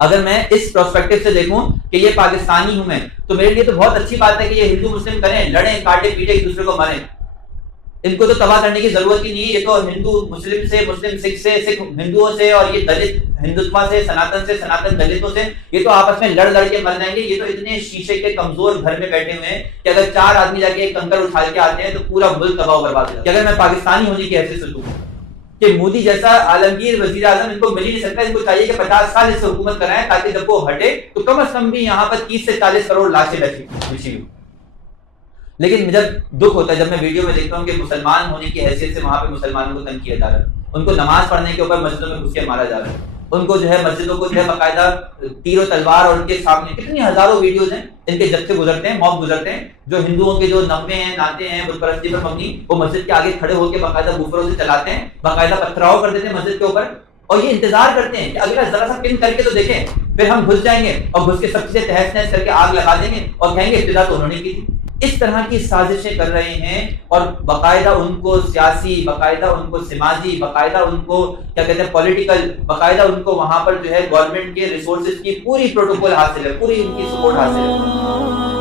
اگر میں اس پرسپیکٹو سے دیکھوں کہ یہ پاکستانی ہوں میں، تو میرے لیے تو بہت اچھی بات ہے کہ یہ ہندو مسلم کریں، لڑیں کاٹے پیٹے ایک دوسرے کو ماریں، ان کو تو تباہ کرنے کی ضرورت ہی نہیں ہے. یہ تو ہندو مسلم سے، مسلم سکھ سے، سکھ ہندوؤں سے، اور یہ دلت ہندوتوا سے، سناتن دلتوں سے، یہ تو آپس میں لڑ کے مر جائیں گے. یہ تو اتنے شیشے کے کمزور گھر میں بیٹھے ہوئے ہیں کہ اگر 4 آدمی جا کے ایک کنکر اٹھا کے آتے ہیں تو پورا ملک تباہ و برباد ہو جاتا ہے. کہ اگر میں پاکستانی ہونے کی حیثیت سے دوں کہ مودی جیسا عالمگیر وزیر اعظم ان کو مل ہی نہیں سکتا، ان کو چاہیے کہ 50 سال اس سے حکومت کرائیں تاکہ جب وہ ہٹے تو کم از کم بھی یہاں پر 30 سے 40 کروڑ لاشیں بچی ہوئی. لیکن جب دکھ ہوتا ہے جب میں ویڈیو میں دیکھتا ہوں کہ مسلمان ہونے کی حیثیت سے وہاں پہ مسلمانوں کو تنگ کیا جا رہا ہے، ان کو نماز پڑھنے کے اوپر مسجدوں میں گھس کے مارا جا رہا ہے، ان کو جو ہے مسجدوں کو جو ہے باقاعدہ تیر و تلوار، اور ان کے سامنے کتنی ہزاروں ویڈیوز ہیں ان کے جب سے گزرتے ہیں، موب گزرتے ہیں، جو ہندوؤں کے جو نغمے ہیں، نعتیں ہیں بت پرستی پر مبنی، وہ مسجد کے آگے کھڑے ہو کے باقاعدہ بوفروں سے چلاتے ہیں، باقاعدہ پتھراؤ کر دیتے ہیں مسجد کے اوپر، اور یہ انتظار کرتے ہیں کہ اگلا ذرا سا پن کر کے تو دیکھیں، پھر ہم گھس جائیں گے اور گھس کے سب سے تہس نہس کر کے آگ لگا دیں گے اور کہیں گے ابتدا تو انہوں نے کی تھی. اس طرح کی سازشیں کر رہے ہیں، اور باقاعدہ ان کو سیاسی، باقاعدہ ان کو سماجی، باقاعدہ ان کو کیا کہتے ہیں پولیٹیکل، باقاعدہ ان کو وہاں پر جو ہے گورنمنٹ کے ریسورسز کی پوری پروٹوکول حاصل ہے، پوری ان کی سپورٹ حاصل ہے.